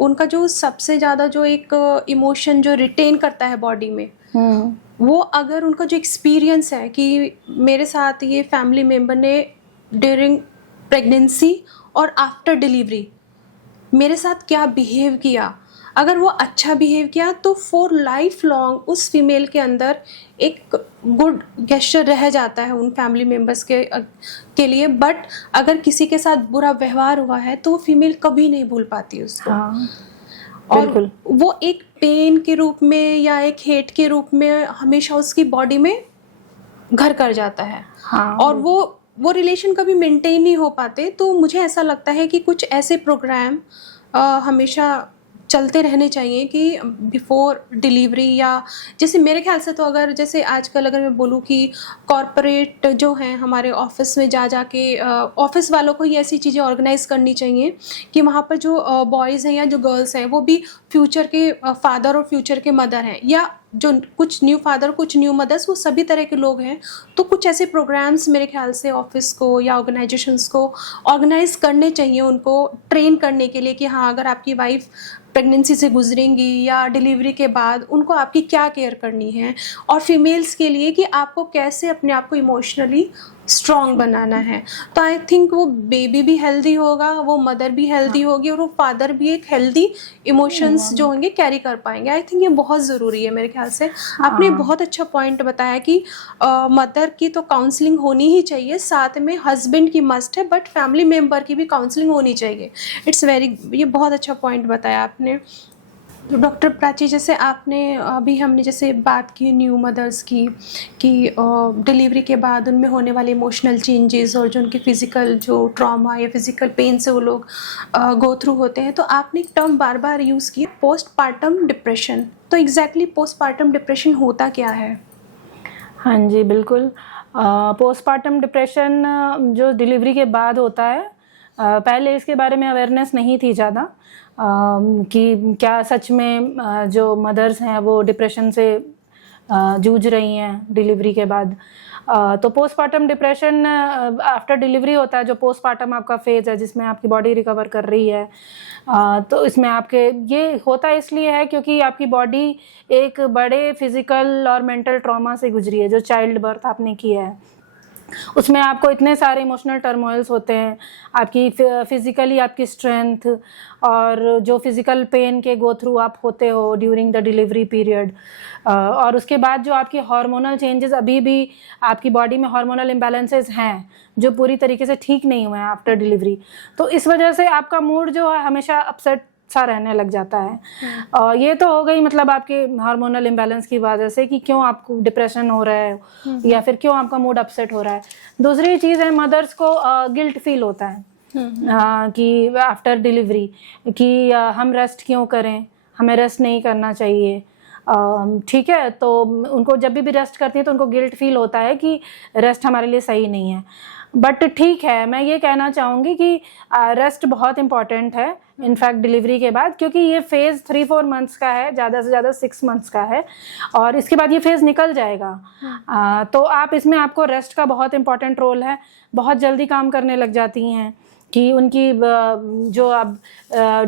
उनका जो सबसे ज़्यादा जो एक इमोशन जो रिटेन करता है बॉडी में, वो अगर उनका जो एक्सपीरियंस है कि मेरे साथ ये फैमिली मेम्बर ने ड्यूरिंग प्रेगनेंसी और आफ्टर डिलीवरी मेरे साथ क्या बिहेव किया। अगर वो अच्छा बिहेव किया तो फॉर लाइफ लॉन्ग उस फीमेल के अंदर एक गुड गेस्चर रह जाता है उन फैमिली मेम्बर्स के लिए। बट अगर किसी के साथ बुरा व्यवहार हुआ है तो वो फीमेल कभी नहीं भूल पाती उसको। हाँ, और बिल्कुल। वो एक पेन के रूप में या एक हेट के रूप में हमेशा उसकी बॉडी में घर कर जाता है। हाँ, और वो रिलेशन कभी मेंटेन नहीं हो पाते। तो मुझे ऐसा लगता है कि कुछ ऐसे प्रोग्राम हमेशा चलते रहने चाहिए कि बिफोर डिलीवरी, या जैसे मेरे ख्याल से तो अगर जैसे आजकल अगर मैं बोलूँ कि कॉरपोरेट जो हैं हमारे ऑफिस में जा के ऑफिस वालों को ही ऐसी चीज़ें ऑर्गेनाइज करनी चाहिए कि वहाँ पर जो बॉयज़ हैं या जो गर्ल्स हैं वो भी फ्यूचर के फादर और फ्यूचर के मदर हैं, या जो कुछ न्यू फादर कुछ न्यू मदर्स, वो सभी तरह के लोग हैं। तो कुछ ऐसे प्रोग्राम्स मेरे ख्याल से ऑफिस को या ऑर्गेनाइजेशंस को ऑर्गेनाइज करने चाहिए, उनको ट्रेन करने के लिए कि हाँ, अगर आपकी वाइफ प्रेगनेंसी से गुजरेंगी या डिलीवरी के बाद उनको आपकी क्या केयर करनी है, और फीमेल्स के लिए कि आपको कैसे अपने आप को इमोशनली स्ट्रॉन्ग बनाना है। तो आई थिंक वो बेबी भी हेल्दी होगा, वो मदर भी हेल्दी होगी, और वो फादर भी एक हेल्दी इमोशंस जो होंगे कैरी कर पाएंगे। आई थिंक ये बहुत ज़रूरी है मेरे ख्याल से। आपने बहुत अच्छा पॉइंट बताया कि मदर की तो काउंसलिंग होनी ही चाहिए, साथ में हस्बैंड की मस्ट है, बट फैमिली मेम्बर की भी काउंसलिंग होनी चाहिए। ये बहुत अच्छा पॉइंट बताया आपने। तो डॉक्टर प्राची, जैसे आपने अभी हमने जैसे बात की न्यू मदर्स की कि डिलीवरी के बाद उनमें होने वाले इमोशनल चेंजेस और जो उनकी फ़िज़िकल जो ट्रॉमा या फिज़िकल पेन से वो लोग गो थ्रू होते हैं, तो आपने एक टर्म बार बार यूज़ की, पोस्टपार्टम डिप्रेशन। तो एग्जैक्टली पोस्टपार्टम डिप्रेशन होता क्या है? हाँ जी, बिल्कुल। पोस्टपार्टम डिप्रेशन जो डिलीवरी के बाद होता है, पहले इसके बारे में अवेयरनेस नहीं थी ज़्यादा कि क्या सच में जो मदर्स हैं वो डिप्रेशन से जूझ रही हैं डिलीवरी के बाद। तो पोस्टपार्टम डिप्रेशन आफ्टर डिलीवरी होता है, जो पोस्टपार्टम आपका फेज़ है जिसमें आपकी बॉडी रिकवर कर रही है। तो इसमें आपके ये होता इसलिए है क्योंकि आपकी बॉडी एक बड़े फिज़िकल और मेंटल ट्रॉमा से गुजरी है, जो चाइल्ड बर्थ आपने किया है। उसमें आपको इतने सारे इमोशनल टर्मोइल्स होते हैं, आपकी फिज़िकली आपकी स्ट्रेंथ और जो फिज़िकल पेन के गो थ्रू आप होते हो ड्यूरिंग द डिलीवरी पीरियड, और उसके बाद जो आपकी हार्मोनल चेंजेस, अभी भी आपकी बॉडी में हार्मोनल इम्बैलेंसेस हैं जो पूरी तरीके से ठीक नहीं हुए हैं आफ्टर डिलीवरी। तो इस वजह से आपका मूड जो है हमेशा अपसेट सा रहने लग जाता है। और ये तो हो गई मतलब आपके हार्मोनल इम्बैलेंस की वजह से कि क्यों आपको डिप्रेशन हो रहा है या फिर क्यों आपका मूड अपसेट हो रहा है। दूसरी चीज़ है, मदर्स को गिल्ट फील होता है कि आफ्टर डिलीवरी कि हम रेस्ट क्यों करें, हमें रेस्ट नहीं करना चाहिए। ठीक है, तो उनको जब भी रेस्ट करती है तो उनको गिल्ट फील होता है कि रेस्ट हमारे लिए सही नहीं है। बट ठीक है, मैं ये कहना चाहूँगी कि रेस्ट बहुत इम्पॉर्टेंट है इनफैक्ट डिलीवरी के बाद, क्योंकि ये फेज़ 3-4 मंथ्स का है, ज़्यादा से ज़्यादा 6 मंथ्स का है, और इसके बाद ये फेज़ निकल जाएगा। तो आप इसमें आपको रेस्ट का बहुत इम्पॉर्टेंट रोल है। बहुत जल्दी काम करने लग जाती हैं कि उनकी जो अब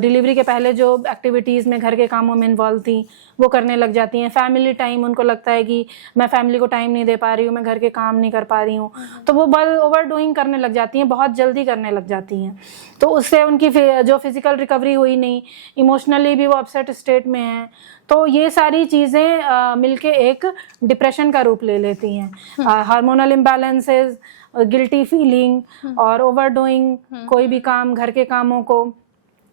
डिलीवरी के पहले जो एक्टिविटीज़ में घर के कामों में इन्वॉल्व थी वो करने लग जाती हैं। फैमिली टाइम, उनको लगता है कि मैं फैमिली को टाइम नहीं दे पा रही हूँ, मैं घर के काम नहीं कर पा रही हूँ, तो वो ओवर डूइंग करने लग जाती हैं, बहुत जल्दी करने लग जाती हैं। तो उससे उनकी जो फिज़िकल रिकवरी हुई नहीं, इमोशनली भी वो अपसेट स्टेट में हैं। तो ये सारी चीज़ें मिलके एक डिप्रेशन का रूप ले लेती हैं। हार्मोनल इम्बैलेंसेस, गिल्टी फीलिंग और ओवरडूइंग कोई भी काम, घर के कामों को,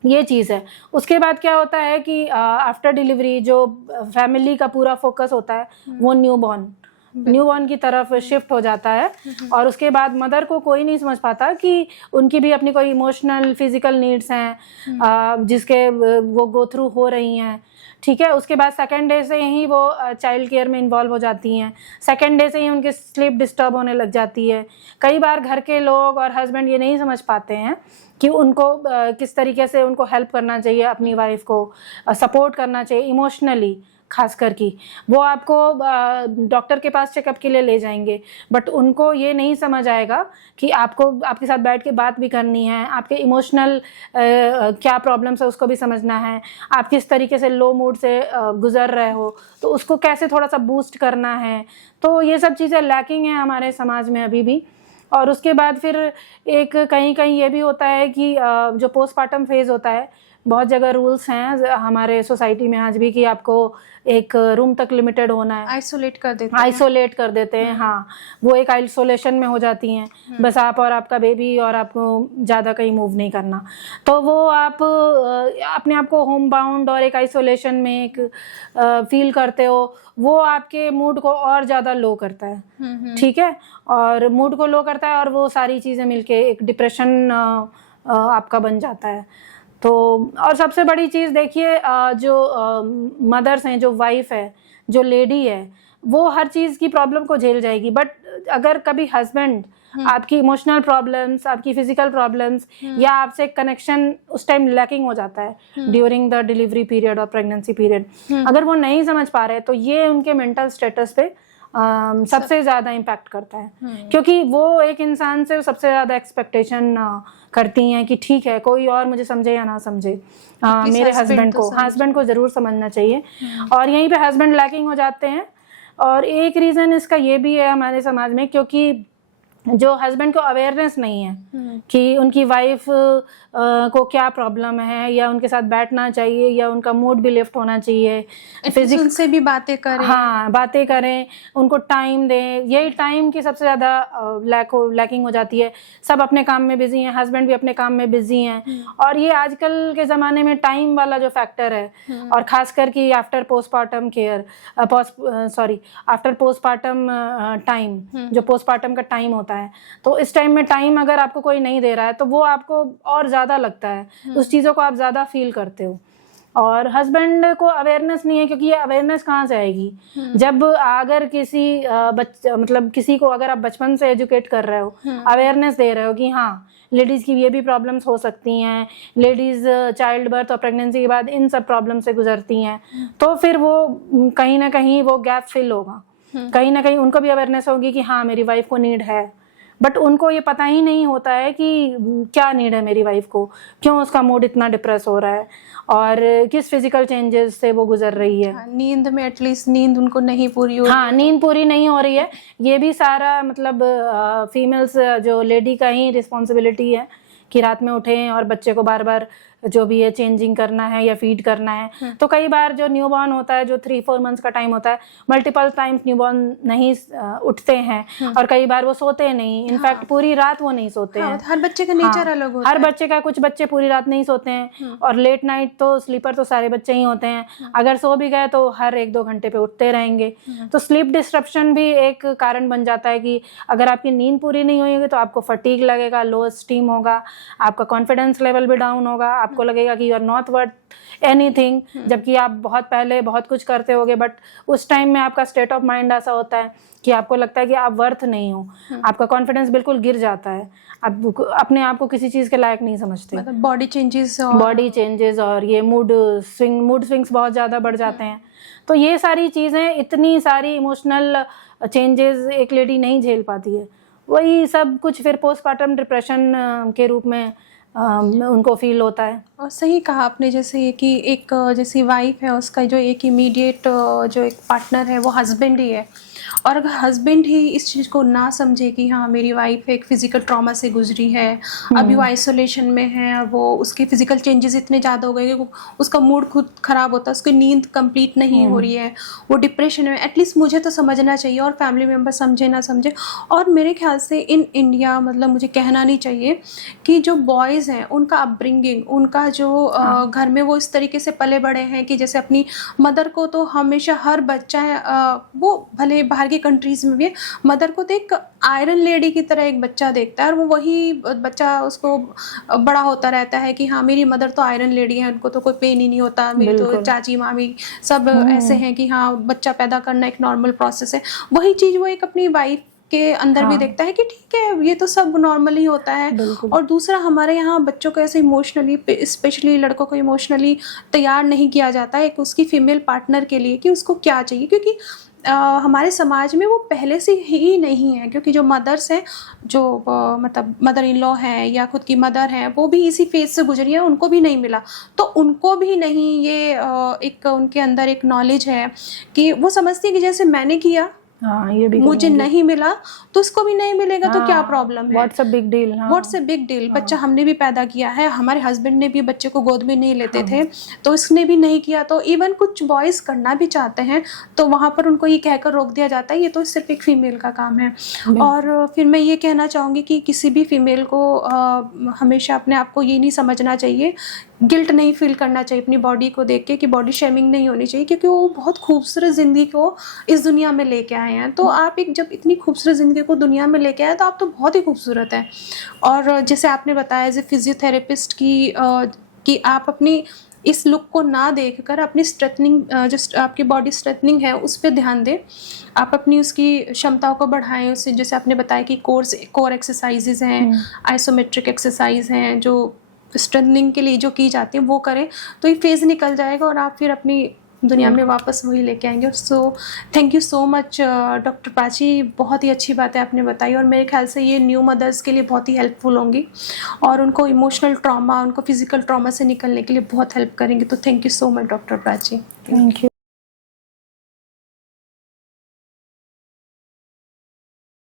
ये चीज़ है। उसके बाद क्या होता है कि आफ्टर डिलीवरी जो फैमिली का पूरा फोकस होता है वो न्यूबॉर्न की तरफ शिफ्ट हो जाता है, और उसके बाद मदर को कोई नहीं समझ पाता कि उनकी भी अपनी कोई इमोशनल फिजिकल नीड्स हैं जिसके वो गो थ्रू हो रही हैं। ठीक है, उसके बाद सेकेंड डे से ही वो चाइल्ड केयर में इन्वॉल्व हो जाती हैं। सेकेंड डे से ही उनकी स्लीप डिस्टर्ब होने लग जाती है। कई बार घर के लोग और हस्बैंड ये नहीं समझ पाते हैं कि उनको किस तरीके से उनको हेल्प करना चाहिए, अपनी वाइफ को सपोर्ट करना चाहिए इमोशनली, खासकर की वो आपको डॉक्टर के पास चेकअप के लिए ले जाएंगे, बट उनको ये नहीं समझ आएगा कि आपको आपके साथ बैठ के बात भी करनी है, आपके इमोशनल क्या प्रॉब्लम्स है उसको भी समझना है, आप किस तरीके से लो मूड से गुजर रहे हो तो उसको कैसे थोड़ा सा बूस्ट करना है। तो ये सब चीज़ें लैकिंग है हमारे समाज में अभी भी। और उसके बाद फिर एक कहीं कहीं ये भी होता है कि जो पोस्टपार्टम फेज़ होता है बहुत जगह रूल्स हैं हमारे सोसाइटी में आज भी कि आपको एक रूम तक लिमिटेड होना है, आइसोलेट कर देते हैं। आइसोलेट कर देते हैं। हाँ, वो एक आइसोलेशन में हो जाती हैं, बस आप और आपका बेबी, और आपको ज़्यादा कहीं मूव नहीं करना। तो वो आप अपने आप को होम बाउंड और एक आइसोलेशन में एक फील करते हो, वो आपके मूड को और ज़्यादा लो करता है। ठीक है, और मूड को लो करता है और वो सारी चीज़ें मिलके एक डिप्रेशन आपका बन जाता है। तो और सबसे बड़ी चीज़ देखिए, जो मदर्स हैं, जो वाइफ है, जो लेडी है, वो हर चीज़ की प्रॉब्लम को झेल जाएगी, बट अगर कभी हस्बैंड आपकी इमोशनल प्रॉब्लम्स, आपकी फिजिकल प्रॉब्लम्स या आपसे कनेक्शन उस टाइम लैकिंग हो जाता है ड्यूरिंग द डिलीवरी पीरियड और प्रेगनेंसी पीरियड, अगर वो नहीं समझ पा रहे तो ये उनके मेंटल स्टेटस पे सबसे ज़्यादा इम्पैक्ट करता है, क्योंकि वो एक इंसान से सबसे ज़्यादा एक्सपेक्टेशन करती हैं कि ठीक है, कोई और मुझे समझे या ना समझे, मेरे हस्बैंड को ज़रूर समझना चाहिए। और यहीं पे हस्बैंड लैकिंग हो जाते हैं। और एक रीज़न इसका ये भी है हमारे समाज में, क्योंकि जो हस्बैंड को अवेयरनेस नहीं है कि उनकी वाइफ को क्या प्रॉब्लम है, या उनके साथ बैठना चाहिए, या उनका मूड भी लिफ्ट होना चाहिए, फिजिक्स उनसे भी बातें करें। हाँ, बातें करें, उनको टाइम दें। यही टाइम की सबसे ज़्यादा लैकिंग हो जाती है। सब अपने काम में बिजी हैं, हस्बैंड भी अपने काम में बिजी हैं, और ये आजकल के ज़माने में टाइम वाला जो फैक्टर है, और ख़ासकर कि after postpartum care, after postpartum time, जो पोस्टपार्टम का टाइम होता है, तो इस टाइम में टाइम अगर आपको कोई नहीं दे रहा है तो वो आपको और ज़्यादा लगता है, उस चीज़ों को आप ज़्यादा फील करते हो। और हस्बैंड को अवेयरनेस नहीं है, क्योंकि ये अवेयरनेस कहाँ से आएगी जब अगर किसी मतलब किसी को अगर आप बचपन से एजुकेट कर रहे हो, अवेयरनेस दे रहे हो कि हाँ, लेडीज़ की ये भी प्रॉब्लम्स हो सकती हैं, लेडीज़ चाइल्ड बर्थ और प्रेगनेंसी के बाद इन सब प्रॉब्लम से गुजरती हैं, तो फिर वो कहीं ना कहीं वो गैप फिल होगा, कहीं ना कहीं उनको भी अवेयरनेस होगी कि हाँ, मेरी वाइफ को नीड है। बट उनको ये पता ही नहीं होता है कि क्या नीड है मेरी वाइफ को, क्यों उसका मूड इतना डिप्रेस हो रहा है, और किस फिजिकल चेंजेस से वो गुजर रही है। नींद में एटलीस्ट नींद उनको नहीं पूरी हो रही। हाँ, नींद पूरी नहीं हो रही है, ये भी सारा मतलब फीमेल्स जो लेडी का ही रिस्पॉन्सिबिलिटी है कि रात में उठें और बच्चे को बार बार जो भी है चेंजिंग करना है या फीड करना है। तो कई बार जो न्यूबॉर्न होता है, जो 3-4 मंथ्स का टाइम होता है, मल्टीपल टाइम्स न्यूबॉर्न नहीं उठते हैं, और कई बार वो सोते नहीं, इनफैक्ट पूरी रात वो नहीं सोते हैं। हर बच्चे का नेचर अलग होता है, हर बच्चे का, कुछ बच्चे पूरी रात नहीं सोते हैं, और लेट नाइट तो स्लीपर तो सारे बच्चे ही होते हैं, अगर सो भी गए तो हर 1-2 घंटे पे उठते रहेंगे। तो स्लीप डिस्ट्रप्शन भी एक कारण बन जाता है कि अगर आपकी नींद पूरी नहीं होगी तो आपको फटीग लगेगा, लो स्टीम होगा, आपका कॉन्फिडेंस लेवल भी डाउन होगा, आपको लगेगा कि you are not worth anything, जबकि आप बहुत पहले बहुत कुछ करते होगे, बट उस टाइम में आपका स्टेट ऑफ माइंड ऐसा होता है कि आपको लगता है कि आप वर्थ नहीं हो, आपका कॉन्फिडेंस बिल्कुल गिर जाता है, आप अपने आप को किसी चीज़ के लायक नहीं समझते। मतलब बॉडी चेंजेस और ये मूड स्विंग्स बहुत ज़्यादा बढ़ जाते हैं। तो ये सारी चीज़ें, इतनी सारी इमोशनल चेंजेस एक लेडी नहीं झेल पाती है, वही सब कुछ फिर पोस्टपार्टम डिप्रेशन के रूप में उनको फील होता है। और सही कहा आपने, जैसे कि एक जैसी वाइफ है, उसका जो एक इमीडिएट जो एक पार्टनर है वो हस्बैंड ही है, और अगर हस्बैंड ही इस चीज़ को ना समझे कि हाँ, मेरी वाइफ एक फिजिकल ट्रॉमा से गुजरी है, अभी वो आइसोलेशन में है, वो उसके फिजिकल चेंजेस इतने ज़्यादा हो गए कि उसका मूड खुद ख़राब होता है, उसकी नींद कंप्लीट नहीं हो रही है, वो डिप्रेशन में, एटलीस्ट मुझे तो समझना चाहिए, और फैमिली मेम्बर समझे ना समझे। और मेरे ख्याल से इन इंडिया, मतलब मुझे कहना नहीं चाहिए कि जो बॉयज़ हैं उनका अपब्रिंगिंग, उनका जो घर में वो इस तरीके से पले बड़े हैं कि जैसे अपनी मदर को तो हमेशा हर बच्चा है, वो भले बाहर की कंट्रीज़ में भी मदर को तो एक आयरन लेडी की तरह एक बच्चा देखता है, और वो वही बच्चा उसको बड़ा होता रहता है कि हाँ, मेरी मदर तो आयरन लेडी है, उनको तो कोई पेन ही नहीं होता, मेरी तो चाची मामी सब ऐसे हैं कि हाँ, बच्चा पैदा करना एक नॉर्मल प्रोसेस है। वही चीज़ वो एक अपनी वाइफ के अंदर भी देखता है कि ठीक है, ये तो सब नॉर्मल ही होता है। और दूसरा, हमारे यहाँ बच्चों को ऐसे इमोशनली, स्पेशली लड़कों को इमोशनली तैयार नहीं किया जाता है एक उसकी फीमेल पार्टनर के लिए कि उसको क्या चाहिए, क्योंकि हमारे समाज में वो पहले से ही नहीं है, क्योंकि जो मदर्स हैं, जो मतलब मदर इन लॉ हैं या खुद की मदर हैं, वो भी इसी फेज से गुजरी है, उनको भी नहीं मिला, तो उनको भी नहीं ये एक उनके अंदर एक नॉलेज है कि वो समझती है कि जैसे मैंने किया हाँ ये भी मुझे नहीं मिला तो उसको भी नहीं मिलेगा, तो क्या प्रॉब्लम है? What's a big deal. What's a big deal? बच्चा हमने भी पैदा किया है, हमारे हस्बैंड ने भी बच्चे को गोद में नहीं लेते थे, तो इसने भी नहीं किया। तो इवन कुछ बॉयज करना भी चाहते हैं तो वहाँ पर उनको ये कहकर रोक दिया जाता है ये तो सिर्फ एक फीमेल का काम है। और फिर मैं ये कहना चाहूँगी कि किसी भी फीमेल को हमेशा अपने आप को ये नहीं समझना चाहिए, गिल्ट नहीं फील करना चाहिए अपनी बॉडी को देख के, कि बॉडी शेमिंग नहीं होनी चाहिए, क्योंकि वो बहुत खूबसूरत ज़िंदगी को इस दुनिया में लेके आए हैं। तो आप एक जब इतनी खूबसूरत ज़िंदगी को दुनिया में लेके आए तो आप तो बहुत ही खूबसूरत हैं। और जैसे आपने बताया एज ए फिजियोथेरेपिस्ट कि आप अपनी इस लुक को ना देखकर अपनी स्ट्रेटनिंग, जो आपकी बॉडी स्ट्रेटनिंग है उस पर ध्यान दें, आप अपनी उसकी क्षमताओं को बढ़ाएं। उससे जैसे आपने बताया कि कोर एक्सरसाइजेज हैं, आइसोमेट्रिक एक्सरसाइज हैं जो स्ट्रेंथनिंग के लिए जो की जाती है वो करें, तो ये फेज़ निकल जाएगा और आप फिर अपनी दुनिया में वापस वही लेके आएंगे। So thank you so much doctor Prachi, बहुत ही अच्छी बातें आपने बताई और मेरे ख्याल से ये न्यू मदर्स के लिए बहुत ही हेल्पफुल होंगी और उनको इमोशनल ट्रॉमा, उनको फिजिकल ट्रॉमा से निकलने के लिए बहुत हेल्प करेंगे। तो thank you so much doctor Prachi. Thank you.